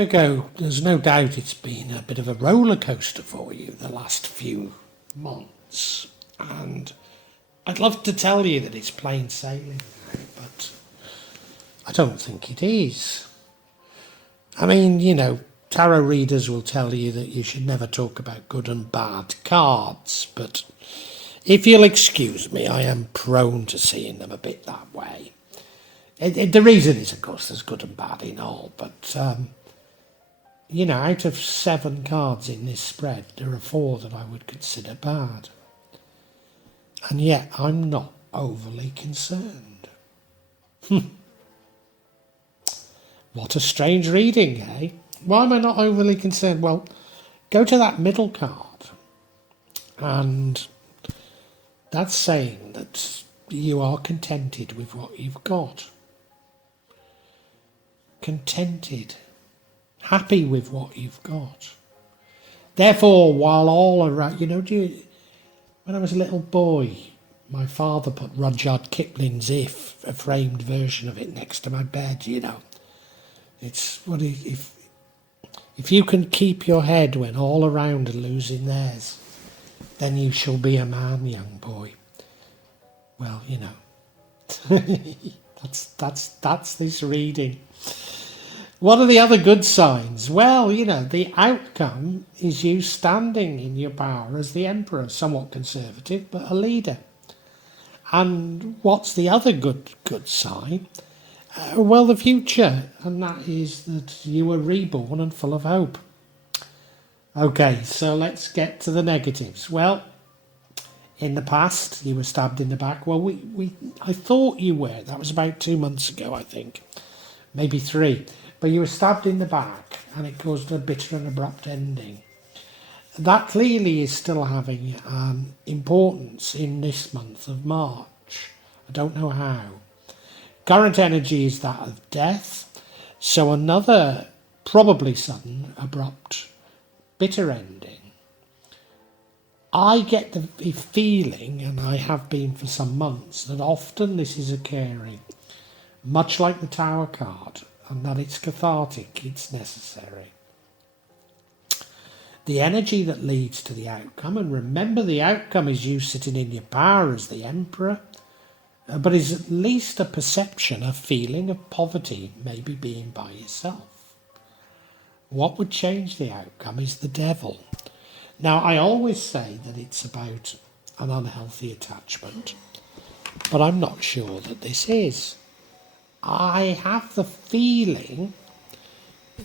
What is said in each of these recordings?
Virgo, there's no doubt it's been a bit of a roller coaster for you the last few months, and I'd love to tell you that it's plain sailing, but I don't think it is. I mean, tarot readers will tell you that you should never talk about good and bad cards, but if you'll excuse me, I am prone to seeing them a bit that way. The reason is, of course, there's good and bad in all, but out of 7 cards in this spread, there are 4 that I would consider bad. And yet I'm not overly concerned. What a strange reading, eh? Why am I not overly concerned? Well, go to that middle card, and that's saying that you are contented with what you've got. Contented. Happy with what you've got. Therefore, while all around, when I was a little boy, my father put Rudyard Kipling's If, a framed version of it, next to my bed, It's what if you can keep your head when all around are losing theirs, then you shall be a man, young boy. Well, that's this reading. What are the other good signs? Well, the outcome is you standing in your power as the emperor, somewhat conservative, but a leader. And what's the other good sign? Well, the future, and that is that you are reborn and full of hope. Okay, so let's get to the negatives. Well, in the past, you were stabbed in the back. Well, I thought you were. That was about 2 months ago, I think. Maybe 3. But you were stabbed in the back, and it caused a bitter and abrupt ending. That clearly is still having importance in this month of March. I don't know how. Current energy is that of death, so another probably sudden, abrupt, bitter ending. I get the feeling, and I have been for some months, that often this is occurring, much like the Tower card, and that it's cathartic, it's necessary. The energy that leads to the outcome, and remember the outcome is you sitting in your power as the emperor, but is at least a perception, a feeling of poverty, maybe being by yourself. What would change the outcome is the devil. Now, I always say that it's about an unhealthy attachment, but I'm not sure that this is. I have the feeling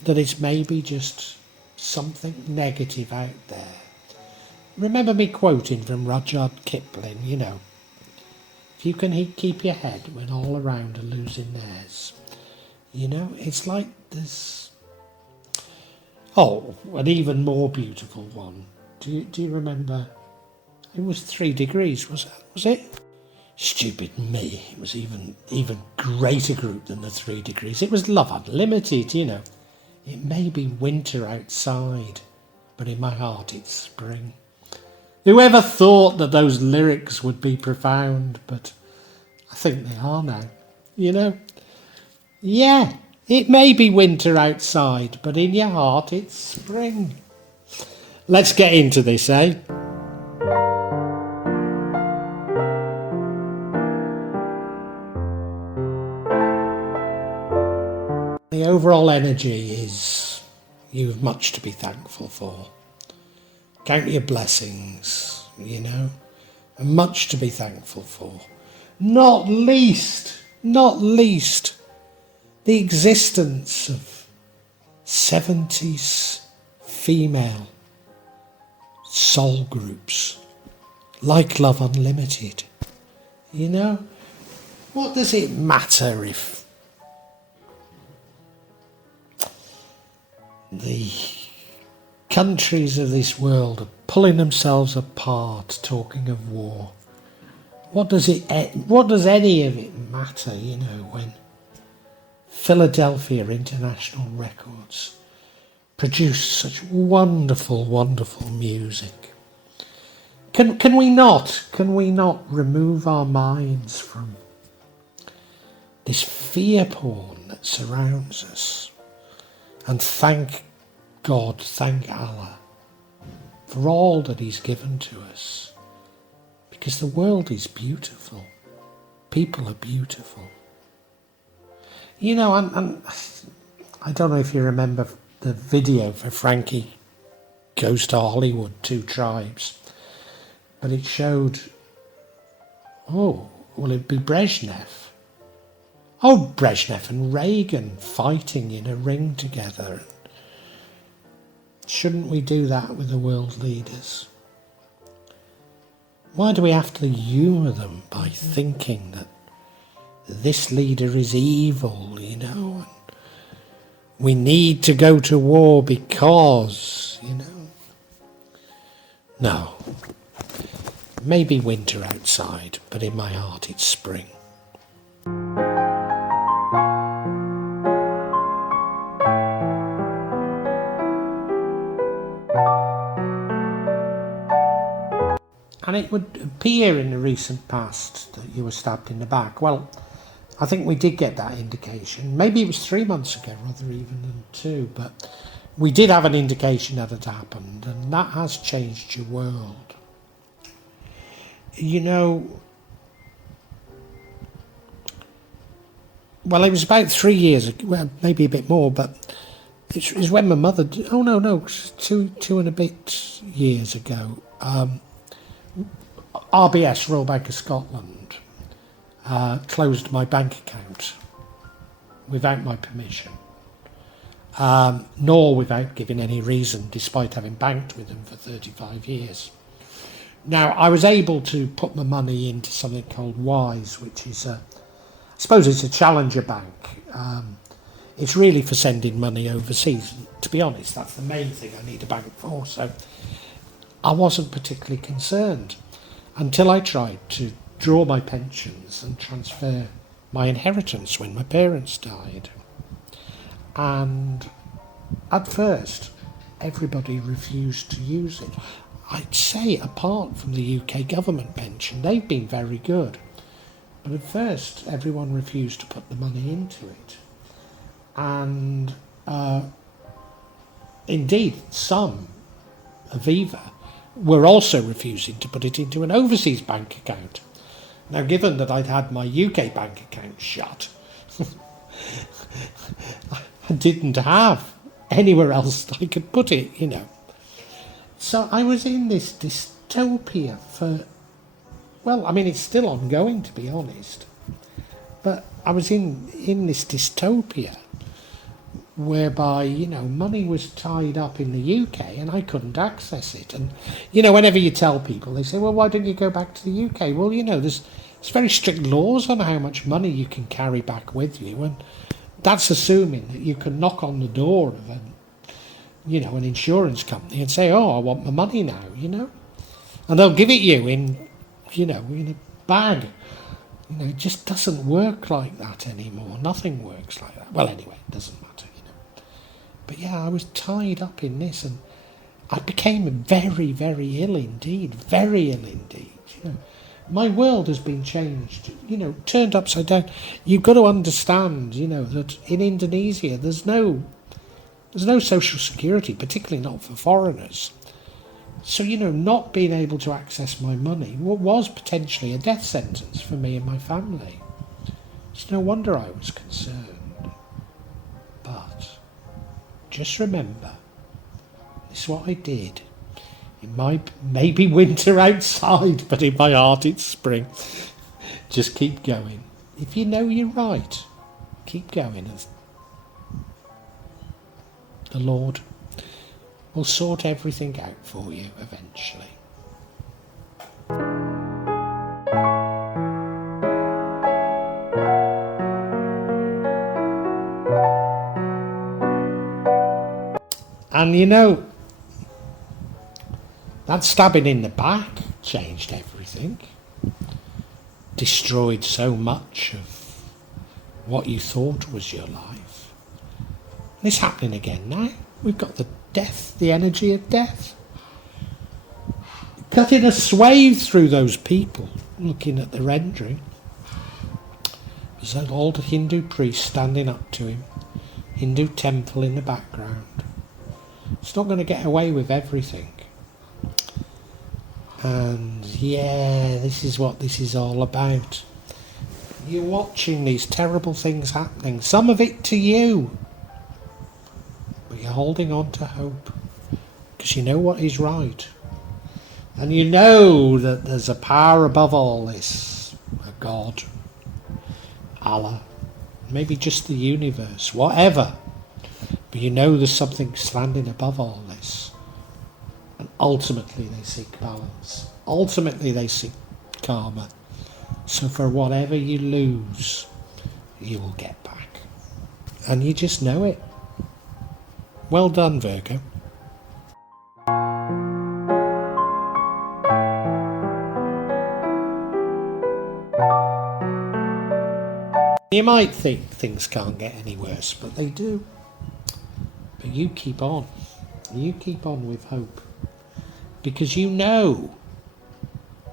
that it's maybe just something negative out there. Remember me quoting from Rudyard Kipling, if you can keep your head when all around are losing theirs. It's like this. Oh, an even more beautiful one. Do you remember? It was 3 degrees, was it? Stupid me. It was even greater group than the 3 degrees. It was Love Unlimited, It may be winter outside, but in my heart it's spring. Whoever thought that those lyrics would be profound, but I think they are now, Yeah, it may be winter outside, but in your heart it's spring. Let's get into this, eh? The overall energy is you have much to be thankful for. Count your blessings, and much to be thankful for. Not least, the existence of 70s female soul groups like Love Unlimited. What does it matter if the countries of this world are pulling themselves apart, talking of war? What does any of it matter, when Philadelphia International Records produce such wonderful, wonderful music? Can we not remove our minds from this fear porn that surrounds us? And thank God, thank Allah, for all that He's given to us. Because the world is beautiful. People are beautiful. You know, and I don't know if you remember the video for Frankie Goes to Hollywood, Two Tribes. But it showed, it'd be Brezhnev. Oh, Brezhnev and Reagan fighting in a ring together. Shouldn't we do that with the world leaders? Why do we have to humour them by thinking that this leader is evil, you know? And we need to go to war because, you know. No. Maybe winter outside, but in my heart it's spring. And it would appear in the recent past that you were stabbed in the back. Well, I think we did get that indication. Maybe it was 3 months ago rather even than 2, but we did have an indication that had happened, and that has changed your world. You know, well, it was about 3 years ago, well, maybe a bit more, but it was when my mother, two and a bit years ago, RBS, Royal Bank of Scotland, closed my bank account without my permission, nor without giving any reason, despite having banked with them for 35 years. Now, I was able to put my money into something called Wise, which is I suppose it's a challenger bank. It's really for sending money overseas. To be honest, that's the main thing I need a bank for. So I wasn't particularly concerned until I tried to draw my pensions and transfer my inheritance when my parents died. And at first, everybody refused to use it. I'd say, apart from the UK government pension, they've been very good. But at first, everyone refused to put the money into it. And indeed, some, Aviva, were also refusing to put it into an overseas bank account. Now, given that I'd had my UK bank account shut, I didn't have anywhere else I could put it, you know. So I was in this dystopia for, well, I mean, it's still ongoing, to be honest. But I was in this dystopia whereby, you know, money was tied up in the UK and I couldn't access it. And, you know, whenever you tell people, they say, well, why don't you go back to the UK? Well, you know, there's very strict laws on how much money you can carry back with you. And that's assuming that you can knock on the door of an insurance company and say, oh, I want my money now, you know. And they'll give it you in a bag. You know, it just doesn't work like that anymore. Nothing works like that. Well, anyway, it doesn't matter, you know. But yeah, I was tied up in this and I became very, very ill indeed. Very ill indeed, you know. My world has been changed, you know, turned upside down. You've got to understand, you know, that in Indonesia there's no social security, particularly not for foreigners. So, you know, not being able to access my money was potentially a death sentence for me and my family. It's no wonder I was concerned. But just remember, this is what I did. It might maybe winter outside, but in my heart it's spring. Just keep going. If you know you're right, keep going. The Lord will sort everything out for you eventually. And you know, that stabbing in the back changed everything. Destroyed so much of what you thought was your life. And it's happening again now. We've got the energy of death. Cutting a swathe through those people looking at the rendering. There's an old Hindu priest standing up to him, Hindu temple in the background. It's not going to get away with everything. And yeah, this is what this is all about. You're watching these terrible things happening, some of it to you, but you're holding on to hope because you know what is right, and you know that there's a power above all this, a God, Allah, maybe just the universe, whatever, but you know there's something standing above all this, and ultimately they seek balance, ultimately they seek karma. So for whatever you lose, you will get back. And you just know it. Well done, Virgo. You might think things can't get any worse, but they do. But you keep on. You keep on with hope. Because you know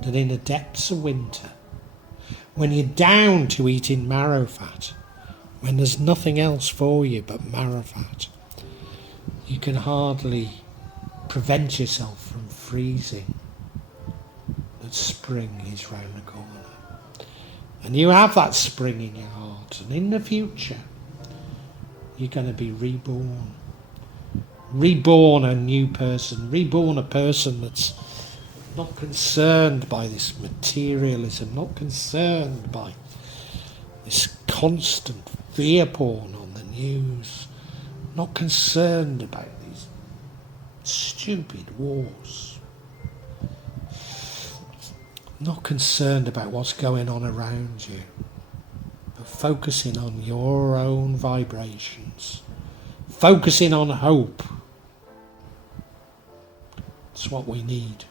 that in the depths of winter, when you're down to eating marrow fat, when there's nothing else for you but marrow fat, you can hardly prevent yourself from freezing. That spring is round the corner. And you have that spring in your heart, and in the future, you're going to be reborn. Reborn a new person, reborn a person that's not concerned by this materialism, not concerned by this constant fear porn on the news, not concerned about these stupid wars, not concerned about what's going on around you, but focusing on your own vibrations, focusing on hope. It's what we need.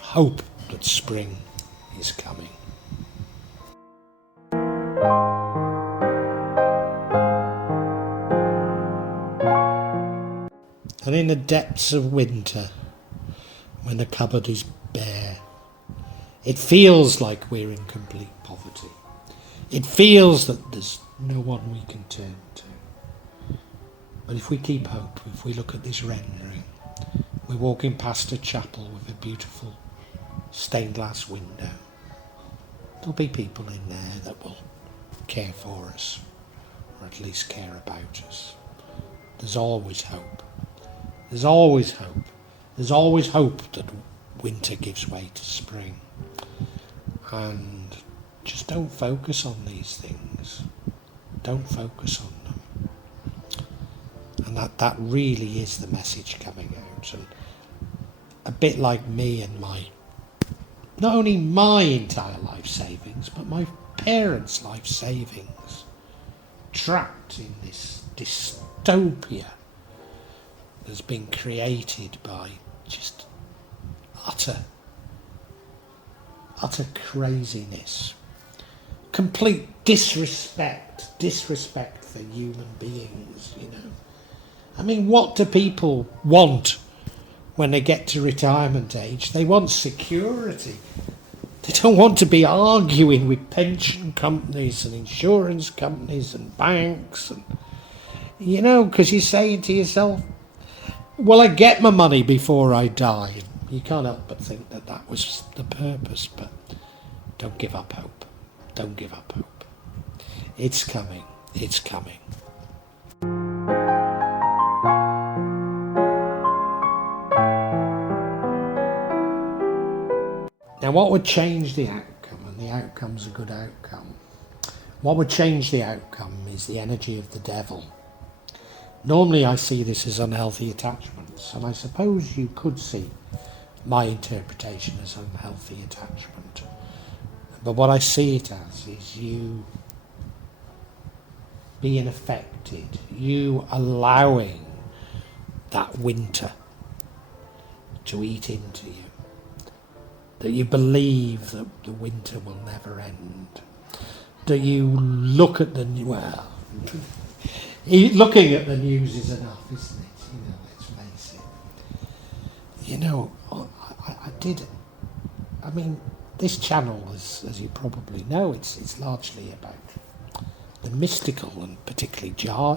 Hope that spring is coming. And in the depths of winter, when the cupboard is bare, it feels like we're in complete poverty. It feels that there's no one we can turn to. But if we keep hope, if we look at this rendering, we're walking past a chapel with a beautiful stained glass window. There'll be people in there that will care for us, or at least care about us. There's always hope. There's always hope. There's always hope that winter gives way to spring. And just don't focus on these things. Don't focus on them. And that really is the message coming out. And a bit like me and not only my entire life savings, but my parents' life savings, trapped in this dystopia that's been created by just utter craziness, complete disrespect for human beings, you know. I mean, what do people want when they get to retirement age? They want security. They don't want to be arguing with pension companies and insurance companies and banks, and you know, because you're saying to yourself, will I get my money before I die? You can't help but think that was the purpose, but don't give up hope. Don't give up hope. It's coming. It's coming. Now, what would change the outcome, and the outcome's a good outcome, what would change the outcome is the energy of the devil. Normally I see this as unhealthy attachments, and I suppose you could see my interpretation as unhealthy attachment. But what I see it as is you being affected, you allowing that winter to eat into you. That you believe that the winter will never end. That you look at the looking at the news is enough, isn't it? You know, let's face it. You know, I mean, this channel, as you probably know, it's largely about the mystical, and particularly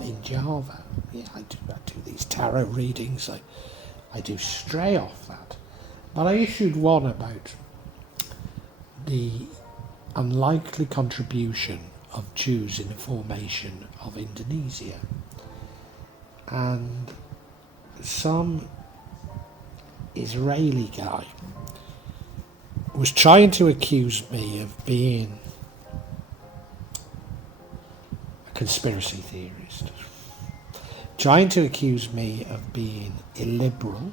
in Java. Yeah, I do these tarot readings. I do stray off that. But I issued one about the unlikely contribution of Jews in the formation of Indonesia. And some Israeli guy was trying to accuse me of being a conspiracy theorist, trying to accuse me of being illiberal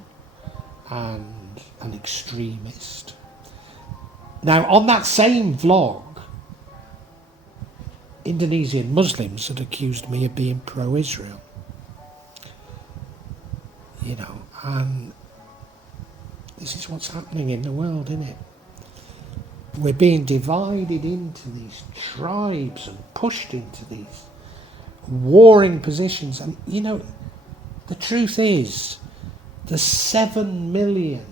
and an extremist. Now, on that same vlog, Indonesian Muslims had accused me of being pro-Israel. You know, and this is what's happening in the world, isn't it? We're being divided into these tribes and pushed into these warring positions. And, you know, the truth is, there's 7 million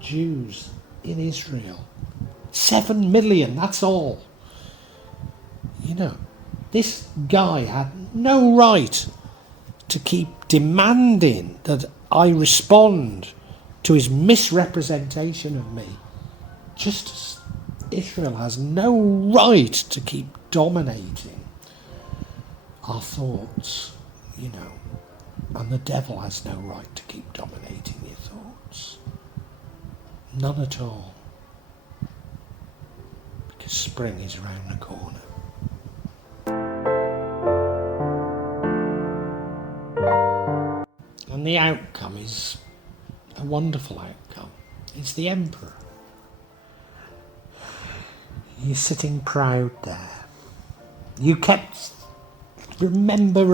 Jews in Israel. 7 million, that's all. You know, this guy had no right to keep demanding that I respond to his misrepresentation of me, just as Israel has no right to keep dominating our thoughts, you know, and the devil has no right to keep dominating your thoughts. None at all. Because spring is round the corner. And the outcome is a wonderful outcome. It's the Emperor. You're sitting proud there. You kept... Remember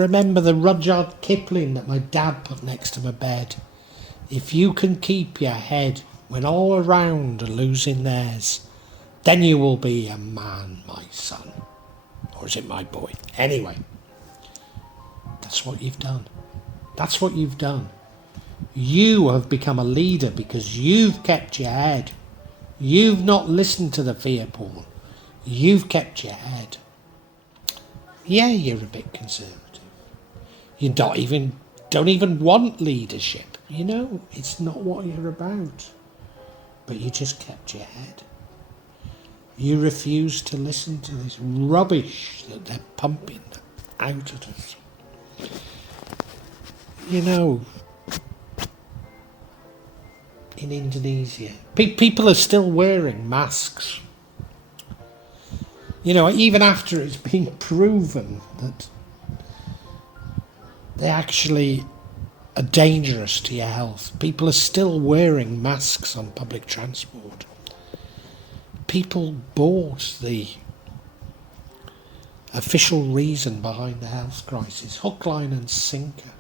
the Rudyard Kipling that my dad put next to my bed. If you can keep your head when all around are losing theirs, then you will be a man, my son. Or is it my boy? Anyway, that's what you've done. That's what you've done. You have become a leader because you've kept your head. You've not listened to the fear porn. You've kept your head. Yeah, you're a bit conservative. You don't even want leadership. You know, it's not what you're about. But you just kept your head. You refuse to listen to this rubbish that they're pumping out at us. You know, in Indonesia, people are still wearing masks. You know, even after it's been proven that they actually are dangerous to your health, people are still wearing masks on public transport. People bought the official reason behind the health crisis, hook, line and sinker,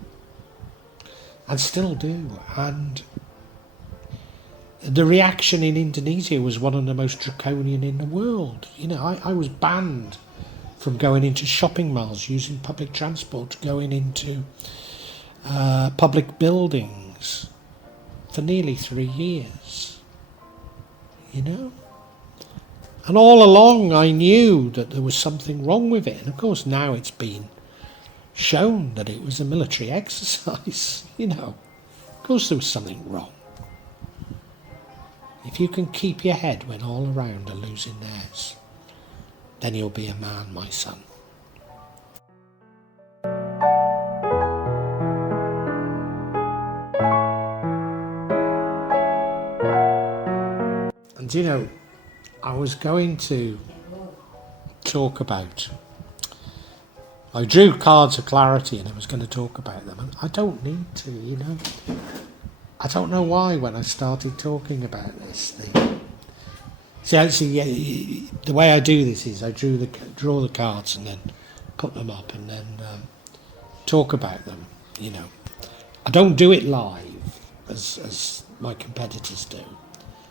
and still do. And the reaction in Indonesia was one of the most draconian in the world. You know, I was banned from going into shopping malls, using public transport, going into public buildings for nearly 3 years. You know? And all along I knew that there was something wrong with it. And of course now it's been shown that it was a military exercise. You know, of course there was something wrong. If you can keep your head when all around are losing theirs, then you'll be a man, my son. And you know, I was going to talk about... I drew cards of clarity and I was going to talk about them. And I don't need to, you know. I don't know why when I started talking about this thing. See, actually, the way I do this is I draw the cards and then put them up and then talk about them, you know. I don't do it live as my competitors do.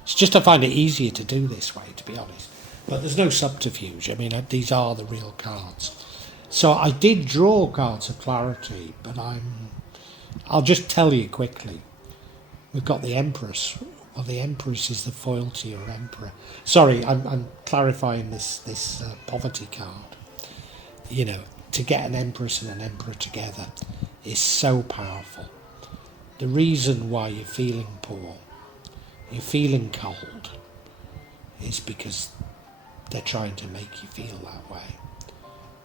It's just I find it easier to do this way, to be honest. But there's no subterfuge. I mean, these are the real cards. So I did draw cards of clarity, but I'll just tell you quickly. We've got the Empress. Well, the Empress is the foil to your Emperor. Sorry, I'm clarifying this poverty card. You know, to get an empress and an emperor together is so powerful. The reason why you're feeling poor, you're feeling cold, is because they're trying to make you feel that way.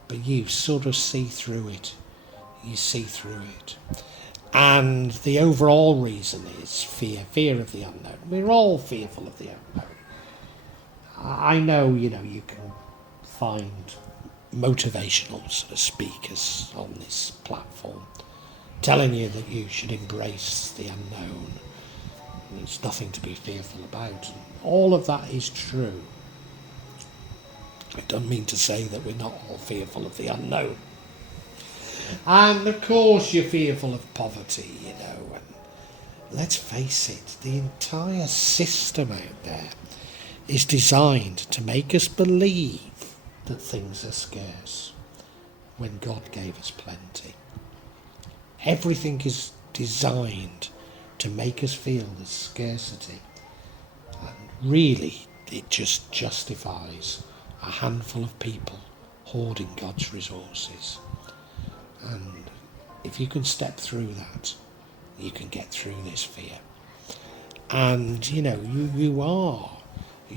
But you sort of see through it. You see through it. And the overall reason is fear of the unknown. We're all fearful of the unknown. I know, you can find motivational sort of speakers on this platform telling you that you should embrace the unknown. There's nothing to be fearful about. And all of that is true. I don't mean to say that we're not all fearful of the unknown. And of course you're fearful of poverty, and let's face it, the entire system out there is designed to make us believe that things are scarce when God gave us plenty. Everything is designed to make us feel the scarcity, and really it just justifies a handful of people hoarding God's resources. And if you can step through that, you can get through this fear. And you're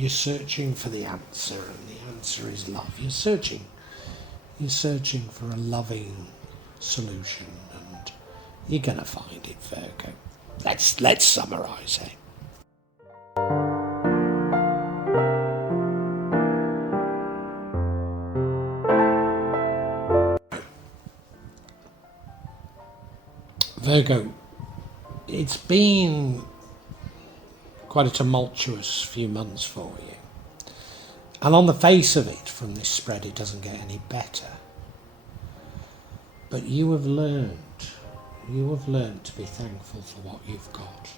searching for the answer, and the answer is love. You're searching for a loving solution, and you're gonna find it, Virgo. Let's summarise it. Virgo, it's been quite a tumultuous few months for you. And on the face of it, from this spread, it doesn't get any better. But you have learned to be thankful for what you've got.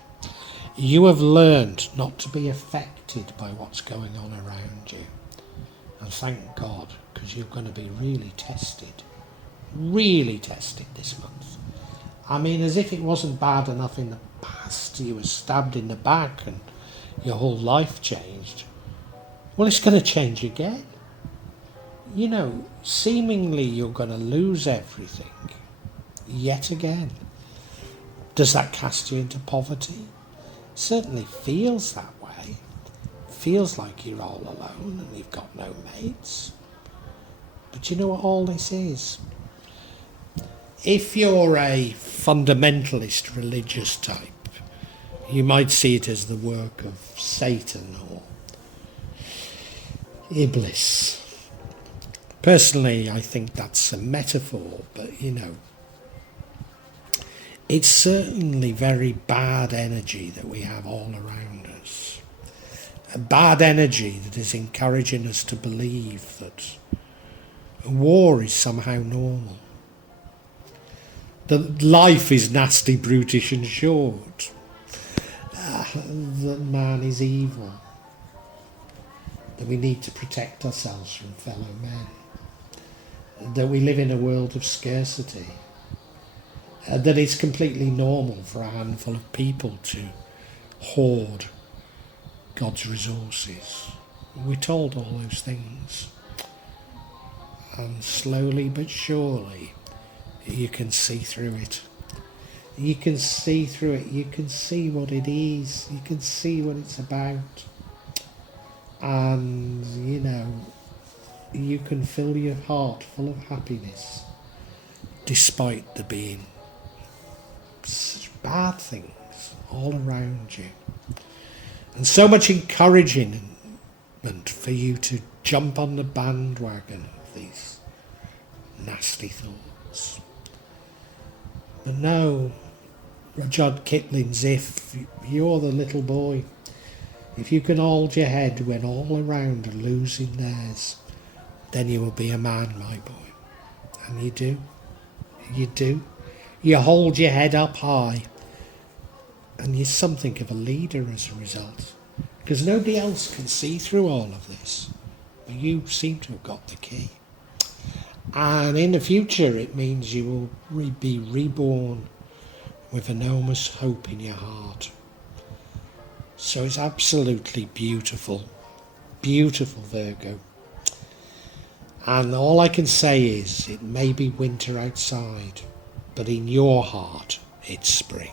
You have learned not to be affected by what's going on around you. And thank God, because you're going to be really tested this month. I mean, as if it wasn't bad enough in the past, you were stabbed in the back and your whole life changed. Well, it's going to change again. Seemingly you're going to lose everything yet again. Does that cast you into poverty? It certainly feels that way. It feels like you're all alone and you've got no mates. But you know what all this is? If you're a fundamentalist religious type, you might see it as the work of Satan or Iblis. Personally, I think that's a metaphor, but it's certainly very bad energy that we have all around us. A bad energy that is encouraging us to believe that war is somehow normal. That life is nasty, brutish and short. That man is evil. That we need to protect ourselves from fellow men. That we live in a world of scarcity. That it's completely normal for a handful of people to hoard God's resources. We're told all those things. And slowly but surely, you can see through it. You can see through it. You can see what it is. You can see what it's about. And, you can fill your heart full of happiness despite there being such bad things all around you. And so much encouragement for you to jump on the bandwagon of these nasty thoughts. But no, Rudyard Kipling's If you're the little boy, if you can hold your head when all around are losing theirs, then you will be a man, my boy. And you do. You do. You hold your head up high, and you're something of a leader as a result. Because nobody else can see through all of this. But you seem to have got the key. And in the future, it means you will be reborn with enormous hope in your heart. So it's absolutely beautiful, beautiful, Virgo. And all I can say is, it may be winter outside, but in your heart, it's spring.